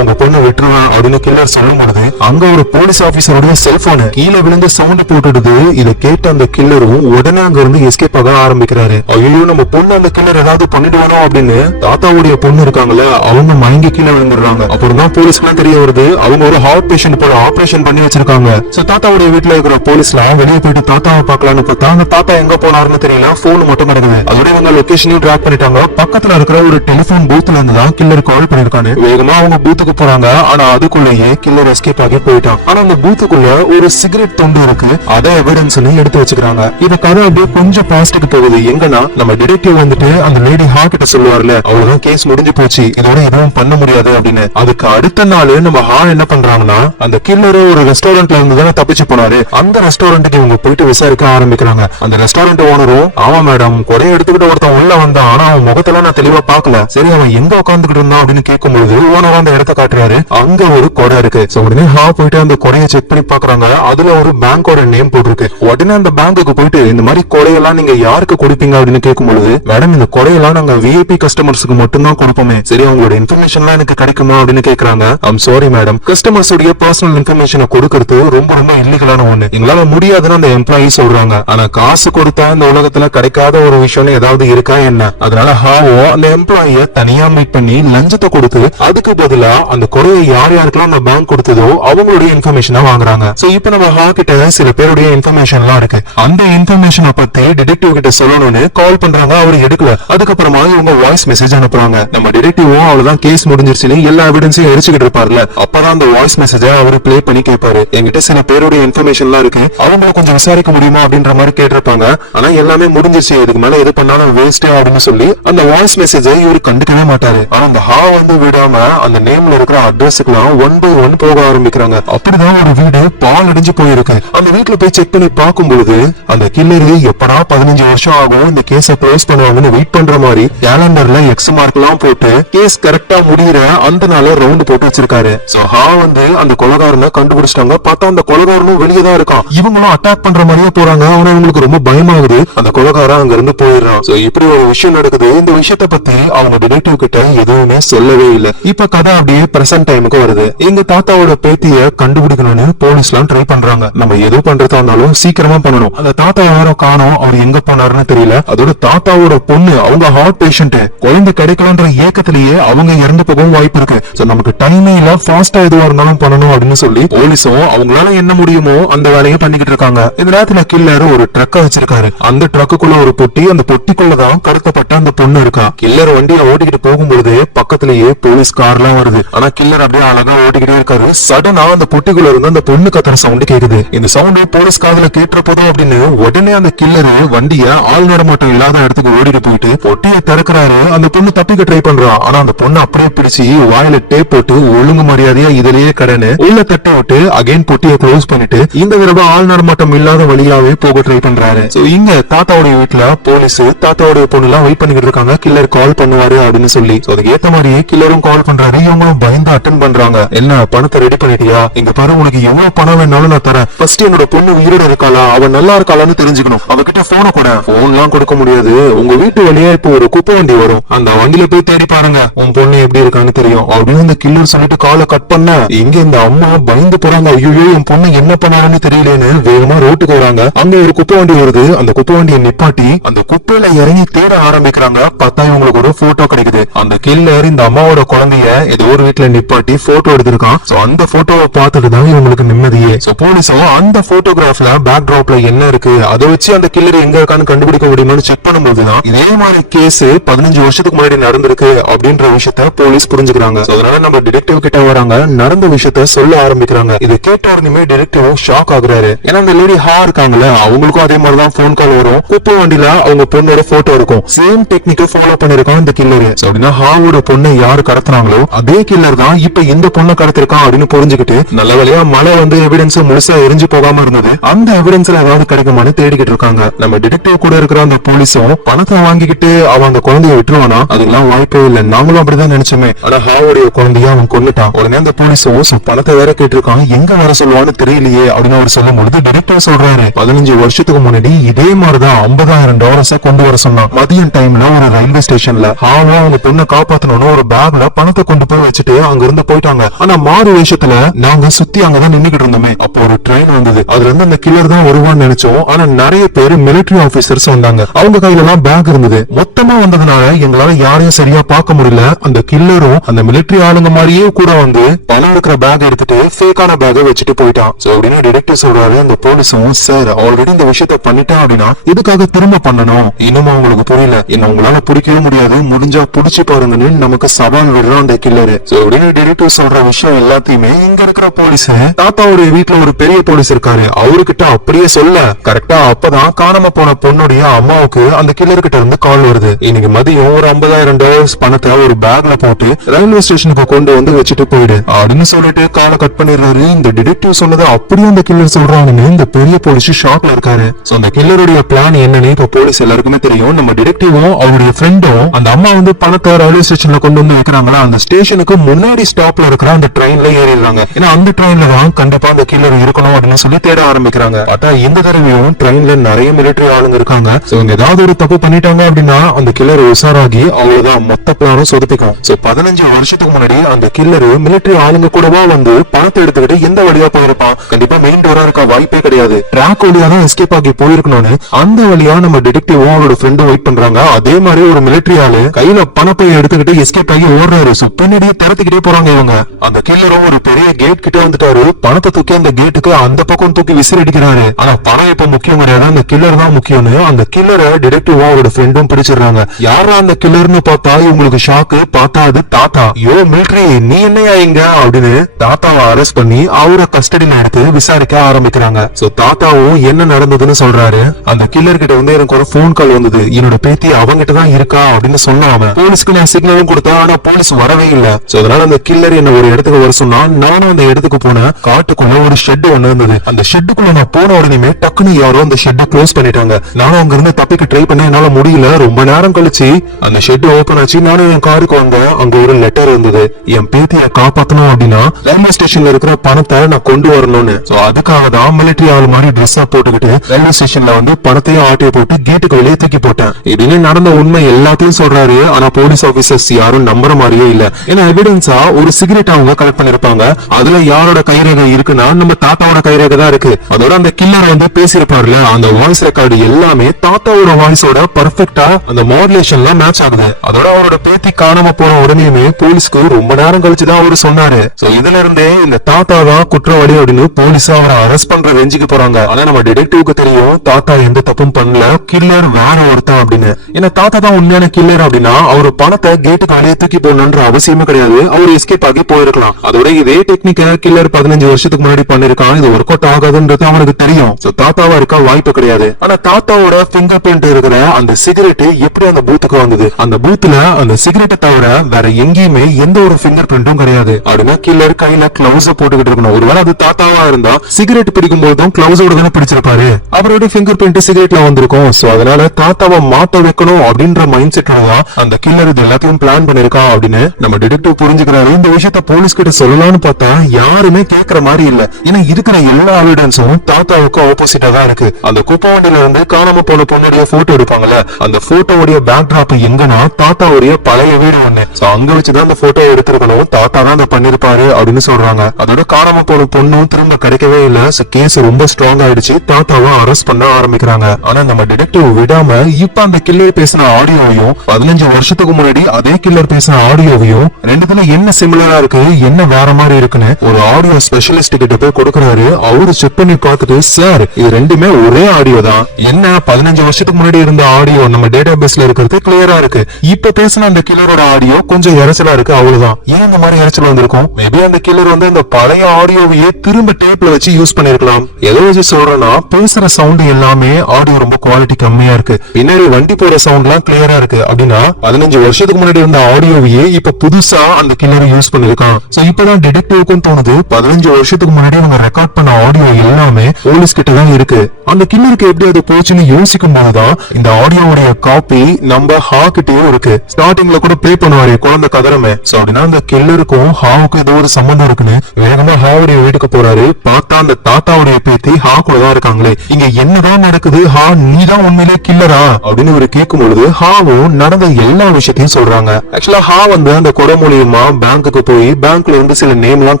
உங்க பொண்ணை விட்டுருவேன் அப்படின்னு கில்லர் சொல்லும் பொழுது அங்க ஒரு போலீஸ் ஆபீசருடைய செல்போனு கீழே விழுந்து சவுண்ட் போட்டுடுது. இதை கேட்ட அந்த கில்லரும் உடனே அங்க இருந்து எஸ்கேப் ஆக ஆரம்பிக்கிறாரு. ஐயோ நம்ம பொண்ணு அந்த கில்லர் ஏதாவது பண்ணிடுவானோ அப்படின்னு தாத்தாவுடைய பொண்ணு இருக்காங்கல்ல அவங்க மயங்கி கீழே விழுந்துடுறாங்க. அப்புறம் தான் போலீஸ்க்கு தெரிய வருது அவங்க ஒரு ஹார்ட் பேஷண்ட் போல ஆபரேஷன் பண்ணி வச்சிருக்காங்க. சோ தாத்தாவுடைய வீட்டுல இருக்கிற போலீஸ்லாம் வெளியே போயிட்டு தாத்தாவை பார்க்கலான்னு பார்த்தா அந்த தாத்தா எங்க போனாருன்னு தெரியல, போன் மட்டும் கிடக்குது. அதோட இவங்க லொகேஷனையும் ட்ராக் பண்ணிட்டாங்க. பக்கத்துல இருக்கிற ஒரு டெலிபோன் பூத்ல இருந்து தான் கில்லர் கால் பண்ணிருக்காரு. வேகமா அவங்க பூத்துக்கு போறாங்க. ஆனா அதுக்குள்ளேயே கில்லர் எஸ்கேப் ஆகி போயிட்டான். ஆனா அந்த பூத்துக்குள்ள ஒரு சிகரெட் துண்டு இருக்கு, அதை எவிடன்ஸ் எடுத்து வச்சுக்கிறாங்க. இத கதை அப்படியே கொஞ்சம் பாஸ்டுக்கு போகுது. எங்கன்னா நம்ம டிடெக்டிவ் வந்துட்டு அந்த லேடி ஹா கிட்ட சொல்லுவார்ல அவ்வளவுதான் கேஸ் முடிஞ்சு போச்சு, இதோட எதுவும் பண்ண முடியாது அப்படின்னு. அதுக்கு அடுத்த நாள் நம்ம ஹா என்ன பண்றாங்கன்னா அந்த கில்லர் ஒரு ரெஸ்டாரண்ட்ல இருந்து தானே தப்பிச்சு போனாரு, அந்த ரெஸ்டாரண்ட்டுக்கு இவங்க போயிட்டு விசாரிக்க ஆரம்பிக்கிறாங்க. அந்த ரெஸ்டாரண்ட் ஓனரும் ஆமா மேடம் கொடையை எடுத்துக்கிட்டு ஒருத்தன் உள்ள வந்தான், ஆனா அவன் முகத்தெல்லாம் நான் தெளிவா பாக்கல, சரி அவன் எங்க உட்காந்துக்கிட்டு இருந்தான் அப்படின்னு கேட்கும்போது ஓனர் அந்த இடத்த காட்டுறாரு. அங்க ஒரு கொடை இருக்கு. உடனே ஹா போயிட்டு அந்த கொடையை செக் பண்ணி பாக்குறாங்க. அதுல ஒரு பேங்கோட நேம் போட்டிருக்கு. உடனே அந்த பேங்குக்கு போயிட்டு இந்த மாதிரி கொடையெல்லாம் நீங்க யாருக்கு கொடுப்பீங்க அப்படின்னு கேட்கும்போது மேடம் இந்த கொடையெல்லாம் நாங்க விஐபி கஸ்டமர்ஸ்க்கு மட்டும் தான் கொடுப்போமே, சரி அவங்களோட இன்ஃபர்மேஷன்லாம் எனக்கு கிடைக்குமா அப்படின்னு கேக்குறாங்க. ஐம் சாரி மேடம், கஸ்டமர்ஸ் உடைய பர்சனல் இன்ஃபர்மேஷனை கொடுக்கறது ரொம்ப ரொம்ப இல்லீகலான ஒண்ணு, எங்களால முடியாதுன்னு அந்த எம்ப்ளாயி சொல்றாங்க. ஆனா காசு கொடுத்தா இந்த உலகத்துல கிடைக்காத ஒரு விஷயம் ஏதாவது இருக்கா என்ன? அதனால ஹாவோ அந்த எம்ப்ளாயிய தனியா மீட் பண்ணி லஞ்சத்தை கொடுத்து அதுக்கு பதிலா அந்த கொடையை யார் யாருக்கெல்லாம் அந்த பேங்க் கொடுத்ததோ அவங்களுடைய இன்ஃபர்மேஷனை வாங்குறாங்க. சோ இப்போ நம்ம ஹா கிட்ட சில பேருடைய இன்ஃபர்மேஷன்லாம் இருக்கு. அந்த இன்ஃபர்மேஷனை பத்தி டிடெக்டிவ் கிட்ட சொல்லணும்னு கால் பண்றாங்க, அவரு எடுக்கல. அதுக்கப்புறமா இவங்க வாய்ஸ் மெசேஜ் அனுப்புறாங்க. நம்ம டிடெக்டிவும் அவ்வளவுதான் கேஸ் முடிஞ்சிருச்சுன்னு எல்லா எவிடன்ஸையும் எரிச்சுக்கிட்டு இருப்பார்ல, அப்பதான் அந்த வாய்ஸ் மெசேஜ அவரு பிளே பண்ணி கேட்பாரு. என்கிட்ட சில பேருடைய இன்ஃபர்மேஷன்லாம் இருக்கு, அவங்களை கொஞ்சம் விசாரிக்க முடியுமா அப்படின்ற மாதிரி கேட்டிருப்பாங்க. ஆனா எல்லாமே முடிஞ்சிருச்சு, இதுக்கு மேல எது பண்ணாலும் வேஸ்ட் அப்படின்னு சொல்லி அந்த வாய்ஸ் மெசேஜை இவரு கண்டுக்கவே மாட்டாரு. ஆனா அந்த ஹா வந்து விடாம அந்த நேம்ல இருக்கிற அட்ரஸுக்குலாம் 1 by 1 போக ஆரம்பிக்கிறாங்க. அப்படிதான் ஒரு வீடு பால் அடிஞ்சு போயிருக்கு. அந்த வீட்டுல போய் செக் பண்ணி பார்க்கும்போது அந்த கில்லரு எப்படா 15 வருஷம் ஆகும் இந்த கேஸ க்ளோஸ் பண்ணுவாங்கன்னு வெயிட் பண்ற மாதிரி கேலண்டர்ல எக்ஸ் மார்க் எல்லாம் போட்டு கேஸ் கரெக்டா முடிகிற அந்த நாள ரவுண்ட் போட்டு வச்சிருக்காரு. சோ ஹா வந்து அந்த கொலைகாரனை கண்டுபிடிச்சிட்டாங்க. பார்த்தா அந்த கொலைகாரனும் வெளியே தான் இருக்கான். இவங்களும் அட்டாக் பண்ற மாதிரியே போறாங்க. ஆனா இவங்களுக்கு ரொம்ப பயமாகுது. அந்த கொலைகாரன் அங்க இருந்து போயிடுறான். சோ இப்படி ஒரு விஷயம் நடக்குது. இந்த விஷயத்த பத்தி அவங்க டிடெக்டிவ் கிட்ட எதுவுமே சொல்லவே இல்லை. இப்ப கதை அப்படியே பிரசன்ட் டைமுக்கு வருது. எங்க தாத்தாவோட பேத்திய கண்டுபிடிக்கணும்னு போலீஸ்லாம் ட்ரை பண்றாங்க. நம்ம எது பண்றதா இருந்தாலும் சீக்கிரமா பண்ணணும். அந்த தாத்தா யாரோ காணோம், அவர் எங்க போனாருன்னு தெரியல. அதோட தாத்தாவோட பொண்ணு அவங்க ஹார்ட் பேஷண்ட், குழந்தை கிடைக்கலன்ற ஏக்கத்திலேயே அவங்க இறந்து போகவும் வாய்ப்பு இருக்கு. சோ நமக்கு டைமே இல்ல, ஃபாஸ்டா எதுவா இருந்தாலும் பண்ணணும் அப்படின்னு சொல்லி போலீஸும் அவங்களால என்ன முடியுமோ அந்த வேலையை பண்ணிக்கிட்டு இருக்காங்க. இந்த நேரத்துல கில்லர் ஒரு ட்ரக்க வச்சிருக்காரு. அந்த ட்ரக்குக்குள்ள ஒரு பொட்டி, அந்த பொட்டிக்குள்ளதான் கடத்தப்பட்ட அந்த பொண்ணு இருக்கா. கில்லர் வண்டியை ஓட்டிக்கிட்டு போகும்போது பக்கத்திலேயே போலீஸ் கார்லாம் வருது. ஆனா கில்லர் அப்படியே அழகா ஓட்டிக்கிட்டே இருக்காரு. சடனா அந்த பொட்டிக்குள்ள இருந்து அந்த பொண்ணு கத்துற சவுண்ட் கேக்குது. இந்த சவுண்ட் போலீஸ் காதுல கேட்ட போதும் அப்படின்னு உடனே அந்த கில்லர் வண்டிய ஆள் நடமாட்டம் இல்லாத இடத்துக்கு ஓடிட்டு போயிட்டு பொட்டியை திறக்கிறாரு. அந்த பொண்ணு தப்பிக்க ட்ரை பண்றா. ஆனா அந்த பொண்ணு அப்படியே பிடிச்சி வாயில டேப் போட்டு ஒழுங்கு மரியாதையா இதுலயே கடனு உள்ள தட்ட விட்டு அகைன் பொட்டியை க்ளோஸ் பண்ணிட்டு இந்த தடவை ஆள் நடமாட்டம் இல்லாத வழியாவே போக ட்ரை பண்றாரு. சோ இங்க தாத்தாவுடைய வீட்டுல போலீஸ் தாத்தாவுடைய பொண்ணு எல்லாம் வெயிட் பண்ணிக்கிட்டு இருக்காங்க. கில்லர் கால் பண்ணுவாரு அப்படின்னு சொல்லி அதுக்கு ஏத்த மாதிரியே கில்லரும் கால் பண்றாரு. இவங்களும் பயந்து அட்டன் பண்றாங்க. என்ன பணத்தை ரெடி பண்ணிட்டியா? இங்க பாரு உனக்கு எவ்வளவு பணம் வேணாலும் நான் தரேன். ஃபர்ஸ்ட் என்னோட பொண்ணு உயிரோட இருக்காளா, அவன் நல்லா இருக்காளான்னு தெரிஞ்சுக்கணும். அவகிட்ட போன கூட போன் எல்லாம் கொடுக்க முடியாது. உங்க வீட்டு வழியா இப்போ ஒரு குப்பை வண்டி வரும், அந்த வண்டியில போய் தேடி பாருங்க, உன் பொண்ணு எப்படி இருக்கான்னு தெரியும் அப்படின்னு அந்த கில்லர் சொல்லிட்டு காலை கட் பண்ண இங்க இந்த அம்மா பயந்து போறாங்க. ஐயோ என் பொண்ணு என்ன பண்ணாருன்னு தெரியலன்னு வேகமா ரோட்டுக்கு வராங்க. அங்க ஒரு குப்பை வண்டி வருது. அந்த குப்பை வண்டியை நிப்பாட்டி அந்த குப்பையில இறங்கி தேட ஆரம்பிக்கிறாங்க. பார்த்தா இவங்களுக்கு ஒரு போட்டோ கிடைக்குது. அந்த கில்லர் இந்த அம்மாவோட குழந்தைய ஏதோ ஒரு வீட்டுல நிப்பாட்டி போட்டோ எடுத்திருக்கான். சோ அந்த போட்டோவை பார்த்துட்டு தான் இவங்களுக்கு நிம்மதியே. சோ போலீஸும் அந்த போட்டோகிராஃப்ல பேக் டிராப்ல என்ன இருக்கு அதை வச்சு அந்த கில்லர் எங்க இருக்கான்னு கண்டுபிடிக்க முடியுமான்னு செக் பண்ணும்போதுதான் இதே மாதிரி கேஸ் 15 வருஷத்துக்கு முன்னாடி நடந்திருக்கு அப்படின்ற விஷயத்த போலீஸ் புரிஞ்சுக்கிறாங்க. அதனால நம்ம டிடெக்டிவ் கிட்ட வராங்க, நடந்த விஷயத்த சொல்ல ஆரம்பிக்கிறாங்க. இதை கேட்ட உடனே டிடெக்டிவ் ஷாக் ஆகுறாரு. ஏன்னா அந்த லேடி ஹா இருக்காங்கல்ல அவங்களுக்கும் அதே மாதிரிதான் போன் கால் வரும். குப்பை வண்டியில அவங்க பொண்ணோட போட்டோ இருக்கும். சேம் டெக்னிக்கை ஃபாலோ பண்ணிருக்கான் இந்த கில்லர். அப்படின்னா ஹாவோட பொண்ணை யாரு கடத்துனாங்களோ அதே கில்லர் தான் இப்ப இந்த பொண்ணை கடத்திருக்கான் அப்படின்னு புரிஞ்சுக்கிட்டு நல்ல வேலையா மழை வந்து எவிடன்ஸ் முழுசா எரிஞ்சு போகாம இருந்தது. அந்த எவிடன்ஸ்ல ஏதாவது கிடைக்குமான்னு தேடிக்கிட்டு இருக்காங்க. நம்ம டிடெக்டிவ் கூட இருக்கிற அந்த போலீஸும் பணத்தை வாங்கிக்கிட்டு அவன் அந்த குழந்தைய விட்டுருவானா, அதெல்லாம் வாய்ப்பே இல்லை. நாங்களும் அப்படிதான் நினைச்சோமே. ஆனா ஹாவுடைய குழந்தைய அவன் கொன்னுட்டான். உடனே அந்த போலீஸும் பணத்தை வேற கேட்டிருக்கான். எங்க வர சொல்லுவான்னு தெரியலையே அப்படின்னு அவர் சொல்லும் பொழுது டிடெக்டிவ் சொல்றாரு 15 வருஷத்துக்கு முன்னாடி இதே மாதிரிதான் $50,000 கொண்டு வர சொன்னான். மதியம் டைம்ல ஒரு ரயில்வே ஸ்டேஷன்ல ஹாவும் அவங்க பொண்ணை காப்பாத்தணும்னு ஒரு பேக்ல பணத்தை கொண்டு போய் வச்சுட்டு அங்க இருந்து போயிட்டாங்க. ஆனா மாறு வேஷத்துல நாங்க சுத்தி அங்கதான் நின்னுகிட்டு இருந்தோமே. அப்போ ஒரு ட்ரெயின் வந்தது. அதுல இருந்து அந்த கில்லர் தான் வருவான்னு நினைச்சோம். ஆனா நிறைய பேர் மிலிட்டரி ஆபீசர்ஸ் வந்தாங்க. அவங்க கையில எல்லாம் பேக் இருந்தது. மொத்தமா வந்ததுனால எங்களால யாரையும் சரியா பார்க்க முடியல. அந்த கில்லரும் அந்த மிலிட்டரி ஆளுங்க மாதிரியே கூட வந்து பணம் இருக்கிற பேக் எடுத்துட்டு ஃபேக்கான பேக்கை வச்சுட்டு போயிட்டான். சோ அப்படின்னு டிடெக்டிவ் சொல்றாரு. அந்த போலீஸும் சார் ஆல்ரெடி இந்த விஷயத்த பண்ணிட்டேன் அப்படின்னா இதுக்காக திரும்ப பண்ணணும். இன்னும் அவங்களுக்கு புரியல. என்ன உங்களால பிடிக்கவே முடியாது, முடிஞ்சா புடிச்சு பாருங்கன்னு நமக்கு சவால் விடுறான் அந்த கில்லரு. சோ அப்படின்னு டிடெக்டிவ் சொல்ற விஷயம் எல்லாத்தையுமே இங்க இருக்கிற போலீஸ் தாத்தாவுடைய வீட்டுல ஒரு பெரிய போலீஸ் இருக்காரு அவர்கிட்ட அப்படியே சொல்ல கரெக்டா அப்பதான் காணாம போன பொண்ணுடைய அம்மாவுக்கு அந்த கில்லர் கிட்ட இருந்து கால் வருது. இன்னைக்கு மதியம் ஒரு $50,000 பணத்தை ஒரு பேக்ல போட்டு ரயில்வே ஸ்டேஷனுக்கு கொண்டு வந்து வச்சுட்டு போயிடு அப்படின்னு சொல்லிட்டு காலை கட் பண்ணிடுறாரு. இந்த டிடெக்டிவ் சொன்னது அப்படியே அந்த கில்லர் சொல்றாங்கன்னு இந்த பெரிய போலீஸ் ஷாக்ல இருக்காரு. சோ அந்த கில்லருடைய பிளான் என்னன்னு இப்ப போலீஸ் எல்லாருக்குமே தெரியும். நம்ம டிடெக்டிவும் அவருடைய ஃப்ரெண்டும் அந்த அம்மா வந்து பணத்தை ரயில்வே ஸ்டேஷன்ல கொண்டு வந்து வைக்கிறாங்களா அந்த ஸ்டேஷனுக்கு முன்னாடி ஸ்டாப்ல இருக்கிற அந்த ட்ரெயின்ல ஏறிடுறாங்க. ஏன்னா அந்த ட்ரெயின்ல தான் கண்டிப்பா அந்த கில்லர் இருக்கணும் அப்படின்னு சொல்லி தேட ஆரம்பிக்கிறாங்க. பார்த்தா இந்த தடவையும் ட்ரெயின்ல நிறைய மிலிட்டரி ஆளுங்க இருக்காங்க. சோ ஏதாவது ஒரு தப்பு பண்ணிட்டாங்க அப்படின்னா அந்த கில்லர் உஷாராகி அவ்வளவுதான் மொத்த பிளானும் சொதப்பிக்கும். சோ 15 வருஷத்துக்கு முன்னாடி அந்த கில்லர் மிலிட்டரி ஆளுங்க கூடவா வந்து பணத்தை எடுத்துக்கிட்டு எந்த வழியா போயிருப்பான்? கண்டிப்பா மெயின் டோரா இருக்க வாய்ப்பே கிடையாது. ட்ராக் வழியா தான் எஸ்கேப் ஆகி போயிருக்கணும்னு அந்த வழியா நம்ம டிடெக்டிவும் அவரோட ஃப்ரெண்டும் வெயிட் பண்றாங்க. அதே மாதிரி ஒரு மிலிட்டரி ஆளு கையில பணப்பை எடுத்துக்கிட்டு எஸ்கேப் ஆகி ஓடுறாரு. சோ பின்னாடியே திறத்துக்கிட்டே போறாங்க இவங்க. அந்த கில்லரும் ஒரு பெரிய கேட் கிட்ட வந்துட்டாரு. பணத்தை தூக்கி அந்த கேட்டுக்கு அந்த பக்கம் தூக்கி விசிறி அடிக்கிறாரு. ஆனா பணம் இப்ப முக்கியம் கிடையாது, அந்த கில்லர் தான் முக்கியம்னு அந்த கில்லரை டிடெக்டிவும் அவரோட ஃப்ரெண்டும் பிடிச்சிடுறாங்க. யாரா அந்த கில்லர்னு பார்த்தா இவங்களுக்கு ஷாக்கு. பார்த்தா அது தாத்தா. யோ மிலிட்டரி நீ என்னையா இங்க அப்படின்னு தாத்தாவை அரெஸ்ட் பண்ணி அவரை கஸ்டடியில எடுத்து விசாரிக்க ஆரம்பிக்கிறாங்க. சோ தாத்தாவும் என்ன நடந்ததுன்னு சொல்றாரு. அந்த கில்லர் கிட்ட வந்து எனக்கு ஒரு போன் கால் வந்தது. என்னோட பேத்தி அவங்கிட்ட தான் இருக்கா அப்படின்னு சொன்னாம போலீஸ்க்கு நான் சிக்னலும் கொடுத்தா. ஆனா போலீஸ் வரவே இல்ல. சோ அதனால அந்த கில்லர் என்ன ஒரு இடத்துக்கு வர சொன்னா நானும் அந்த இடத்துக்கு போனேன். காட்டுக்குள்ள ஒரு ஷெட் ஒண்ணு இருந்தது. அந்த ஷெட்டுக்குள்ள நான் போன உடனே டக்குன்னு யாரோ அந்த ஷெட்டை க்ளோஸ் பண்ணிட்டாங்க. நானும் அங்க இருந்து தப்பிக்க ட்ரை பண்ண என்னால முடியல. ரொம்ப நேரம் கழிச்சு அந்த ஷெட் ஓபன் ஆச்சு. நானும் என் காருக்கு வந்தேன். அங்க ஒரு லெட்டர் இருந்தது. என் பேத்தியை காப்பாத்தணும் அப்படின்னா ரயில்வே ஸ்டேஷன்ல இருக்கிற பணத்தை நான் கொண்டு வரணும்னு. சோ அதுக்காக தான் மிலிட்டரி ஆள் மாதிரி ட்ரெஸ்ஸா போட்டுக்கிட்டு ரயில்வே ஸ்டேஷன்ல வந்து பணத்தையும் ஆட்டையை போட்டு கேட்டுக்கு வெளியே தூக்கி போட்டேன். இப்படின்னு நடந்த உண்மை எல்லாத்தையும் சொல்றாரு. ஆனா போலீஸ் ஆபீசர்ஸ் யாரும் நம்புற மாதிரியே இல்ல. ஏன்னா எவிடன்ஸா ஒரு சிகரெட் அவங்க கலெக்ட் பண்ணிருப்பாங்க. அதுல யாரோட கைரேகை இருக்குன்னா நம்ம தாத்தாவோட கைரேகை தான் இருக்கு. அதோட அந்த கில்லர் வந்து பேசிருப்பாருல அந்த வாய்ஸ் ரெக்கார்டு எல்லாமே தாத்தாவோட வாய்ஸோட பர்ஃபெக்ட்டா அந்த மாடுலேஷன்ல மேட்ச் ஆகுது. அதோட அவரோட பேத்தி காணாம போன உடனே போலீஸ்க்கு ரொம்ப நேரம் கழிச்சுதான் அவரு சொன்னாரு. சோ இதுல இருந்தே இந்த தாத்தா தான் குற்றவாளி அப்படின்னு போலீஸ் அவரை அரெஸ்ட் பண்ற ரேஞ்சுக்கு போறாங்க. ஆனா நம்ம டிடெக்டிவ்க்கு தெரியும் தாத்தா எந்த தப்பும் பண்ணல, கில்லர் வேற ஒருத்தன் அப்படின்னு. ஏன்னா தாத்தா தான் உண்மையான கில்லர் அப்படின்னா அவரு பணத்தை கேட்டுக்கு வெளியே தூக்கி போடணும்ன்ற அவசியமே கிடையாது. அவர் எஸ்கேப் ஆகி போயிருக்கலாம். அதோட இதே டெக்னிக்க கில்லர் 15 வருஷத்துக்கு முன்னாடி பண்ணிருக்கான். இது ஒர்க் அவுட் ஆகாதுன்றது அவனுக்கு தெரியும். சோ தாத்தாவா இருக்க வாய்ப்பு கிடையாது. ஆனா தாத்தாவோட பிங்கர் பிரிண்ட் இருக்கிற அந்த சிகரெட் எப்படி அந்த பூத்துக்கு வந்தது? அந்த பூத்துல அந்த சிகரெட்டை தவிர வேற எங்கேயுமே எந்த ஒரு பிங்கர் பிரிண்டும் கிடையாது. அப்படின்னா கில்லர் கையில கிளவுஸ் போட்டுக்கிட்டு இருக்கணும். ஒருவேளை அது தாத்தாவா இருந்தா சிகரெட் பிடிக்கும் போதும் கிளவுஸோட தானே பிடிச்சிருப்பாரு. அவரோட பிங்கர் பிரிண்ட் சிகரெட்ல வந்திருக்கும். சோ அதனால தாத்தாவை மாத்த வைக்கணும் அப்படின்ற மைண்ட் செட்ல தான் அந்த கில்லர் இது எல்லாத்தையும் பிளான் பண்ணிருக்கா அப்படின்னு நம்ம டிடெக்டிவ் புரிஞ்சுக்கிறாரு. இந்த விஷயத்த போலீஸ் கிட்ட சொல்லலாம்னு பார்த்தா யாருமே கேட்கற மாதிரி இல்ல. ஏன்னா இருக்கிற எல்லா எவிடன்ஸும் தாத்தாவுக்கு ஆப்போசிட்டா தான் இருக்கு. அந்த குப்பை வண்டியில வந்து காணாம போன பொண்ணுடைய போட்டோ எடுப்பாங்கல்ல, அந்த போட்டோவுடைய பேக் டிராப் எங்கன்னா தாத்தாவுடைய பழைய வீடு ஒண்ணு. சோ அங்க வச்சுதான் அந்த போட்டோ எடுத்திருக்கணும். தாத்தா தான் அதை பண்ணிருப்பாரு அப்படின்னு சொல்றாங்க. அதோட காணாம போன பொண்ணும் திரும்ப கிடைக்கவே இல்ல. கேஸ் ரொம்ப ஸ்ட்ராங் ஆயிடுச்சு. தாத்தாவை அரெஸ்ட் பண்ண ஆரம்பிக்கிறாங்க. ஆனா நம்ம டிடெக்டிவ் விடாம இப்ப அந்த கில்லர் பேசின ஆடியோவையும் 15 வருஷத்துக்கு முன்னாடி அதே கில்லர் பேசின ஆடியோவையும் ரெண்டுத்துல என்ன சிமிலரா இருக்கு என்ன வேற மாதிரி இருக்குன்னு ஒரு ஆடியோ ஸ்பெஷலிஸ்ட் கிட்ட போய் கொடுக்கறாரு. அவரு செக் பண்ணி பார்த்துட்டு சார் இது ரெண்டுமே ஒரே ஆடியோ தான். என்ன 15 வருஷத்துக்கு முன்னாடி இருந்த ஆடியோ நம்ம டேட்டா பேஸ்ல இருக்கிறது கிளியரா இருக்கு. இப்ப பேசின அந்த கில்லரோட ஆடியோ கொஞ்சம் இறைச்சலா இருக்கு. அவ்வளவுதான். ஏன் இந்த மாதிரி இறைச்சல் வந்திருக்கும்? மேபி அந்த கில்லர் வந்து அந்த பழைய ஆடியோவையே திரும்ப டேப்ல வச்சு யூஸ் பண்ணிருக்கலாம். எதை வச்சு சொல்றேன்னா பேசுற சவுண்ட் எல்லாமே ஆடியோ ரொம்ப குவாலிட்டி கம்மியா இருக்கு. பின்னாடி வண்டி போற சவுண்ட் எல்லாம் கிளியரா இருக்கு. அப்படின்னா 15 வருஷத்துக்கு முன்னாடி இருந்த ஆடியோவையே இப்ப புதுசா அந்த கில்லர் யூஸ் பண்ணிருக்கான். சோ இப்பதான் டிடெக்டிவ்க்கும் தோணுது 15 வருஷத்துக்கு முன்னாடி அவங்க ரெக்கார்ட் பண்ண ஆடியோ எல்லாமே போலீஸ் கிட்ட தான் இருக்கு. அந்த கில்லருக்கு எப்படி அது போச்சுன்னு யோசிக்கும் போதுதான் இந்த ஆடியோவுடைய காப்பி நம்ம ஹா கிட்டயும் இருக்கு. ஸ்டார்டிங்ல கூட ப்ளே பண்ணுவாரு குழந்தை கதறமே. சோ அப்படின்னா அந்த கில்லருக்கும் ஹாவுக்கும் ஏதோ ஒரு சம்பந்தம் இருக்குன்னு வேகமா ஹாவுடைய வீட்டுக்கு போறாரு. பார்த்தா அந்த தாத்தாவுடைய பேத்தி ஹா கூட தான் இருக்காங்களே. இங்க என்னதான் நடக்குது? ஹா நீதான் உண்மையிலே கில்லரா அப்படின்னு இவரு கேட்கும் பொழுது ஹாவும் நடந்த எல்லா விஷயம் விஷயத்தையும் சொல்றாங்க. ஆக்சுவலா ஹா வந்து அந்த கொடை மூலியமா பேங்க்குக்கு போய் பேங்க்ல இருந்து சில நேம் எல்லாம்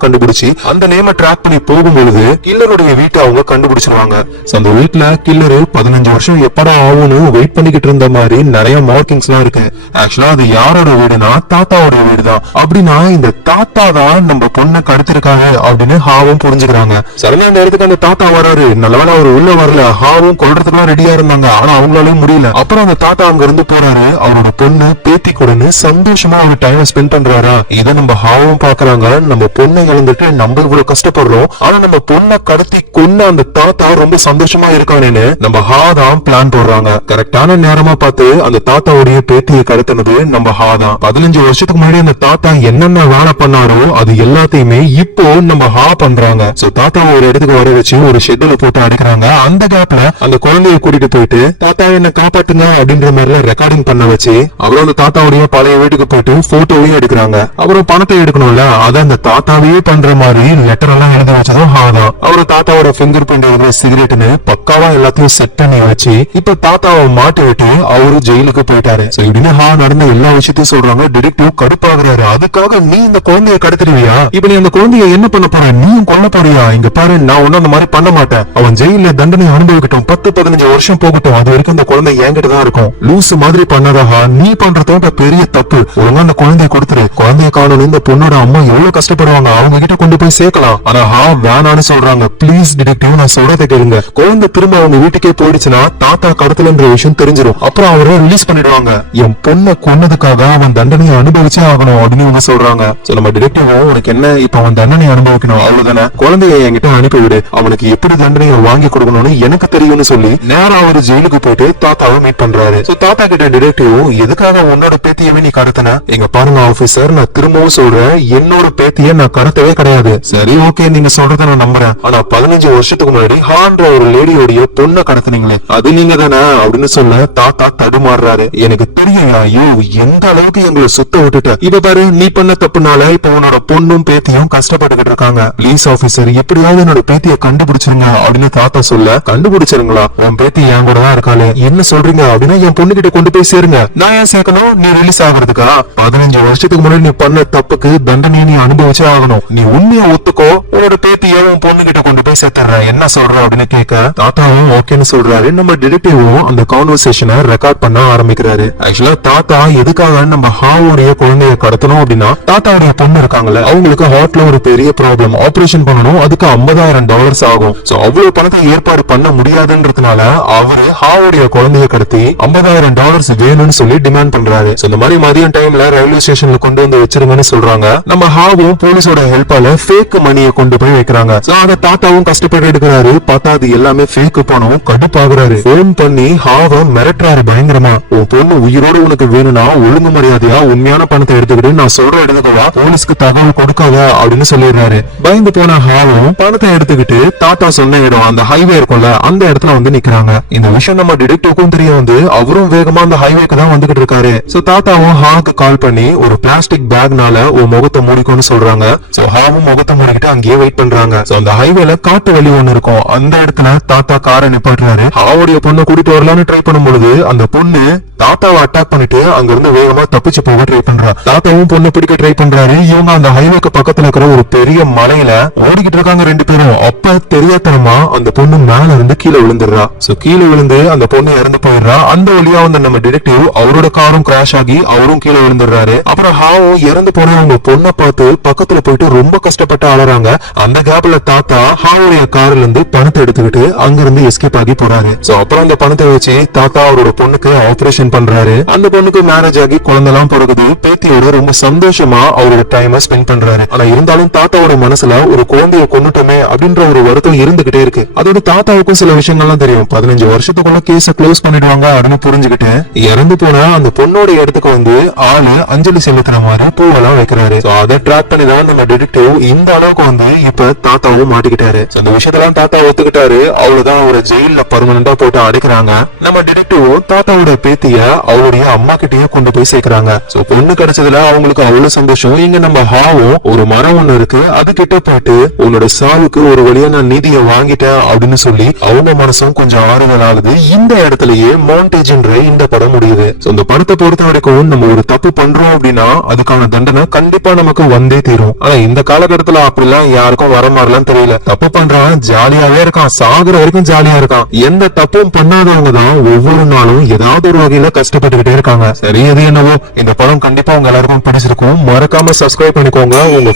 கண்டுபிடிச்சு அந்த நேம ட்ராக் பண்ணி போகும்பொழுது கில்லருடைய வீட்டை அவங்க கண்டுபிடிச்சிருவாங்க. அந்த வீட்டுல கில்லரு 15 வருஷம் எப்படா ஆகும்னு வெயிட் பண்ணிக்கிட்டு இருந்த மாதிரி நிறைய மார்க்கிங்ஸ் எல்லாம் இருக்கு. ஆக்சுவலா அது யாரோட வீடுனா தாத்தாவோட வீடுதான். அப்படின்னா இந்த தாத்தா தான் நம்ம பொண்ணை கடத்திருக்காங்க அப்படின்னு ஹாவும் புரிஞ்சுக்கிறாங்க. சடனா அந்த இடத்துக்கு அந்த தாத்தா வராரு. நல்லவேளை அவர் உள்ள வரல. ஹாவும் கொல்றதுக்குலாம் ரெடியா இருந்தாங்க. ஆனா அவங்களாலையும் முடியல. அப்புறம் அந்த தாத்தா அங்க இருந்து போறாரு. அவரோட பொண்ணு பேத்தி கூடன்னு சந்தோஷமா ஒரு டைம் ஸ்பெண்ட் பண்றாரா. இதை நம்ம ஹாவும் பாக்குறாங்க. நம்ம பொண்ணை இழந்துட்டு நம்ம இவ்வளவு கஷ்டப்படுறோம், ஆனா நம்ம பொண்ணை கடத்தி கொன்ன அந்த தாத்தா ரொம்ப சந்தோஷமா இருக்கானேன்னு நம்ம ஹா தான் பிளான் போடுறாங்க. கரெக்டான நேரமா பார்த்து அந்த தாத்தாவுடைய பேத்தியை கடத்தினது நம்ம ஹா தான். 15 வருஷத்துக்கு முன்னாடி அந்த தாத்தா என்னென்ன வேலை பண்ணாரோ அது எல்லாத்தையுமே இப்போ நம்ம ஹா பண்றாங்க. சோ தாத்தாவை ஒரு இடத்துக்கு வர வச்சு ஒரு ஷெட்யூல போட்டு அடிக்கிறாங்க. அந்த கேப்ல அந்த குழந்தைய கூட்டிட்டு போயிட்டு தாத்தா என்ன காப்பாத்துங்க அப்படின்ற மாதிரி ரெக்கார்டிங் பண்ண வச்சு அப்புறம் அந்த தாத்தாவுடைய பழைய வீட்டுக்கு போயிட்டு போட்டோவையும் எடுக்கிறாங்க. அப்புறம் பணத்தை எடுக்கணும்ல, அதை அந்த தாத்தாவே பண்ற மாதிரி லெட்டர் எல்லாம் எழுதி வச்சதும் ஹா தான். அவரு தாத்தாவோட பிங்கர் பிரிண்ட் இருக்கிற சிகரெட்னு பக்காவா எல்லாத்தையும் செட் பண்ணி வச்சு இப்ப தாத்தாவை மாட்டி விட்டு அவரு ஜெயிலுக்கு போயிட்டாரு. இப்படின்னு ஹா நடந்த எல்லா விஷயத்தையும் சொல்றாங்க. டிடெக்டிவ் கடுப்பாகிறாரு. அதுக்காக நீ இந்த குழந்தைய கடத்திடுவியா? இப்ப நீ அந்த குழந்தைய என்ன பண்ண போற? நீயும் கொல்ல போறியா? இங்க பாரு, நான் ஒன்னும் அந்த மாதிரி பண்ண மாட்டேன். அவன் ஜெயில தண்டனை அனுபவிக்கட்டும், 10-15 வருஷம் போகட்டும், அது வரைக்கும் அந்த குழந்தை என்கிட்ட தான் இருக்கும். லூசு மாதிரி பண்ணாதா, நீ பண்றதோட பெரிய தப்பு. ஒழுங்கா அந்த குழந்தைய கொடுத்துரு. குழந்தைய காணணும். இந்த பொண்ணோட அம்மா எவ்வளவு கஷ்டப்படுவாங்க, அவங்க கிட்ட கொண்டு போய் சேர்க்கலாம். ஆனா ஹா வேணான்னு சொல்றாங்க. பிளீஸ் டிடெக்டிவ், நான் சொல்றதை கேளுங்க. குழந்தை திரும்ப அவங்க வீட்டுக்கே போயிடுச்சுன்னா தாத்தா கடத்தலன்ற விஷயம் தெரிஞ்சிடும். அப்புறம் அவரை ரிலீஸ் பண்ணிடுவாங்க. என் பொண்ணை கொன்னதுக்காக அவன் தண்டனையை அனுபவிச்சே ஆகணும் அப்படின்னு இவங்க சொல்றாங்க. நம்ம டிடெக்டிவும் உனக்கு என்ன, இப்ப அவன் தண்டனை அனுபவிக்கணும் அவ்வளவுதானே, குழந்தைய என்கிட்ட அனுப்பிவிடு, அவனுக்கு எப்படி தண்டனையை வாங்கி கொடுக்கணும்னு எனக்கு தெரியும்னு சொல்லி நேரா அவரு ஜெயிலுக்கு போயிட்டு தாத்தாவை மீட் பண்றாரு. தாத்தா கிட்ட டிடெக்டிவ், எதுக்காக உன்னோட பேத்தியவே நீ கடத்தின? எங்க பாருங்க ஆபீசர், நான் திரும்பவும் சொல்றேன், என்னோட பேத்திய நான் கடத்தவே கிடையாது. சரி ஓகே, நீங்க சொல்றத நான் நம்புறேன். ஆனா 15 வருஷத்துக்கு முன்னாடி ஹான்ற ஒரு லேடியோடைய பொண்ணை கடத்தினீங்களே, அது நீங்க தானே அப்படின்னு சொல்ல தாத்தா தடுமாறுறாரு. எனக்கு தெரியும், ஐயோ எந்த அளவுக்கு எங்களை சுத்த விட்டுட்ட. இப்ப பாரு, நீ பண்ண தப்புனால இப்ப உன்னோட பொண்ணும் பேத்தியும் கஷ்டப்பட்டுக்கிட்டு இருக்காங்க. ப்ளீஸ் ஆபீசர், எப்படியாவது என்னோட பேத்திய கண்டுபிடிச்சிருங்க அப்படின்னு தாத்தா சொல்ல, கண்டுபிடிச்சிருங்களா? உன் பேத்தி என் கூட தான் இருக்காளே, என்ன சொல்றீங்க அப்படின்னா என் பொண்ணு கிட்ட கொண்டு போய் சேருங்க. நான் ஏன் சேர்க்கணும்? நீ ரிலீஸ் ஆகிறதுக்கா? 15 வருஷத்துக்கு முன்னாடி நீ பண்ண தப்புக்கு தண்டனையை நீ அனுபவிச்சே ஆகணும். நீ உண்மையை ஒத்துக்கோ, உன்னோட பேத்திய உன் பொண்ணு கிட்ட கொண்டு போய் சேர்த்துற, என்ன சொல்ற அப்படின்னு கேட்க தாத்தாவும் ஓகேன்னு சொல்றாரு. நம்ம டிடெக்டிவும் அந்த கான்வர்சேஷனை ரெக்கார்ட் பண்ண ஆரம்பிக்கிறாரு. ஆக்சுவலா தாத்தா எதுக்காக நம்ம ஹாவுடைய குழந்தைய கடத்தணும் அப்படின்னா, தாத்தாவுடைய பொண்ணு இருக்காங்கல்ல, அவங்களுக்கு ஹார்ட்ல ஒரு பெரிய ப்ராப்ளம், ஆபரேஷன் பண்ணணும், அதுக்கு $50,000 ஆகும். சோ அவ்வளவு பணத்தை ஏற்பாடு பண்ண முடியாதுன்றதுனால அவரு ஹாவுடைய குழந்தைய கடத்தி $50,000 வேணும்னு சொல்லி டிமாண்ட் பண்றாரு. இந்த மாதிரி மதியம் டைம்ல ரயில்வே ஸ்டேஷன்ல கொண்டு வந்து வச்சிருங்கன்னு சொல்றாங்க. நம்ம ஹாவும் போலீஸோட ஹெல்ப்பால ஃபேக் மணியை கொண்டு போய் வைக்கிறாங்க. அத தாத்தாவும் கஷ்டப்பட்டு எடுக்கிறாரு. பார்த்தா அது எல்லாமே ஃபேக் பணம். கடுப்பாகுறாரு. போன் பண்ணி ஹாவ மிரட்டுறாரு பயங்கரமா. உன் பொண்ணு உயிரோடு உனக்கு வேணும்னா ஒழுங்கு மரியாதையா உண்மையான பணத்தை எடுத்துக்கிட்டு நான் சொல்ற இடத்துக்கு போலீஸ்க்கு தகவல் கொடுக்காத அப்படின்னு சொல்லிடுறாரு. பயந்து போன ஹாவும் பணத்தை எடுத்துக்கிட்டு தாத்தா சொன்ன இடம், அந்த ஹைவே இருக்கும்ல, அந்த இடத்துல வந்து நிக்கிறாங்க. இந்த விஷயம் நம்ம டிடெக்டிவ்க்கும் தெரிய வந்து அவரும் வேகமா அந்த ஹைவேக்கு தான் வந்துகிட்டு இருக்காரு. சோ தாத்தாவும் ஹாக்கு கால் பண்ணி ஒரு பிளாஸ்டிக் பேக்னால உன் முகத்தை மூடிக்கோன்னு சொல்றாங்க. சோ ஹாவும் முகத்தை மூடிக்கிட்டு அங்கேயே வெயிட் பண்றாங்க. சோ அந்த ஹைவேல காட்டு வழி ஒண்ணு இருக்கும். அந்த இடத்துல தாத்தா காரை நிப்பாட்டுறாரு. ஹாவுடைய பொண்ணை கூட்டிட்டு வரலான்னு ட்ரை பண்ணும் பொழுது அந்த பொண்ணு தாத்தாவை அட்டாக் பண்ணிட்டு அங்க இருந்து வேகமா தப்பிச்சு போக ட்ரை பண்றா. தாத்தாவும் பொண்ணு பிடிக்க ட்ரை பண்றாரு. இவங்க அந்த ஹைவேக்கு பக்கத்துல இருக்கிற ஒரு பெரிய மலையில ஓடிக்கிட்டு இருக்காங்க 2 பேரும். அப்ப தெரியாதனமா அந்த பொண்ணு மேல இருந்து கீழே விழுந்துடுறா. சோ கீழே விழுந்து அந்த பொண்ணு இறந்து போயிடுறா. அந்த வழியா வந்து நம்ம டிடெக்டிவ் அவரோட காரும் கிராஷ் ஆகி அவரும் கீழே விழுந்துடுறாரு. அப்புறம் ஹாவும் இறந்து போன அவங்க பொண்ணை பார்த்து பக்கத்துல போயிட்டு ரொம்ப கஷ்டப்பட்டு அழறாங்க. அந்த கேப்ல தாத்தா ஹாவுடைய கார்ல இருந்து பணத்தை எடுத்துக்கிட்டு அங்க இருந்து எஸ்கேப் ஆகி போறாரு. சோ அப்புறம் அந்த பணத்தை வச்சு தாத்தா அவரோட பொண்ணுக்கு ஆபரேஷன் பண்றாரு. அந்த பொண்ணுக்கு மேரேஜ் ஆகி குழந்தைலாம் பிறகுது. பேத்தியோட ரொம்ப சந்தோஷமா அவரோட டைம் ஸ்பெண்ட் பண்றாரு. ஆனா இருந்தாலும் தாத்தாவோட மனசுல ஒரு குழந்தைய கொண்டுட்டோமே அப்படின்ற ஒரு வருத்தம் இருந்துகிட்டே இருக்கு. அதோட தாத்தாவுக்கும் சில விஷயங்கள்லாம் தெரியும். 15 வருஷத்துக்குள்ள கேஸ க்ளோஸ் பண்ணிடுவாங்க அப்படின்னு புரிஞ்சுக்கிட்டு இறந்து போன அந்த பொண்ணோட இடத்துக்கு வந்து ஆளு அஞ்சலி செலுத்துற மாதிரி பூவெல்லாம் வைக்கிறாரு. அதை ட்ராக் பண்ணி தான் நம்ம டிடெக்டிவ் இந்த அளவுக்கு வந்து இப்ப தாத்தாவும் மாட்டிக்கிட்டாரு. அந்த விஷயத்தெல்லாம் தாத்தா ஒத்துக்கிட்டாரு. அவ்வளவுதான் அவரை ஜெயில பர்மனண்டா போட்டு அடைக்கிறாங்க. நம்ம டிடெக்டிவ் தாத்தாவோட பேத்திய அவருடைய அம்மா கிட்டயே கொண்டு போய் சேர்க்கிறாங்க. சோ பொண்ணு கிடைச்சதுல அவங்களுக்கு அவ்வளவு சந்தோஷம். இங்க நம்ம ஹாவும் ஒரு மரம் ஒண்ணு இருக்கு, அது கிட்ட போயிட்டு உன்னோட சாவுக்கு ஒரு வழியா நான் நீதியை வாங்கிட்டேன் அப்படின்னு சொல்லி அவங்க மனசும் கொஞ்சம் ஆறுதல் ஆகுது. இந்த இடத்துலயே மாண்டேஜ்ன்ற இந்த படம் முடியுது. இந்த படத்தை பொறுத்த வரைக்கும் வரைக்கும் நம்ம ஒரு தப்பு பண்றோம் அப்படின்னா அதுக்கான தண்டனை கண்டிப்பா நமக்கு வந்தே தீரும். ஆனா இந்த காலகட்டத்துல அப்படிலாம் யாருக்கும் வர மாதிரிலாம் தெரியல. தப்பு பண்றவன் ஜாலியாவே இருக்கான், சாகுற வரைக்கும் ஜாலியா இருக்கான். எந்த தப்பும் பண்ணாதவங்க தான் ஒவ்வொரு நாளும் ஏதாவது ஒரு வகையில கஷ்டப்பட்டுக்கிட்டே இருக்காங்க. சரி, எது என்னவோ இந்த படம் கண்டிப்பா உங்க எல்லாருக்கும் பிடிச்சிருக்கும். மறக்காம சப்ஸ்கிரைப் பண்ணிக்கோங்க. உங்க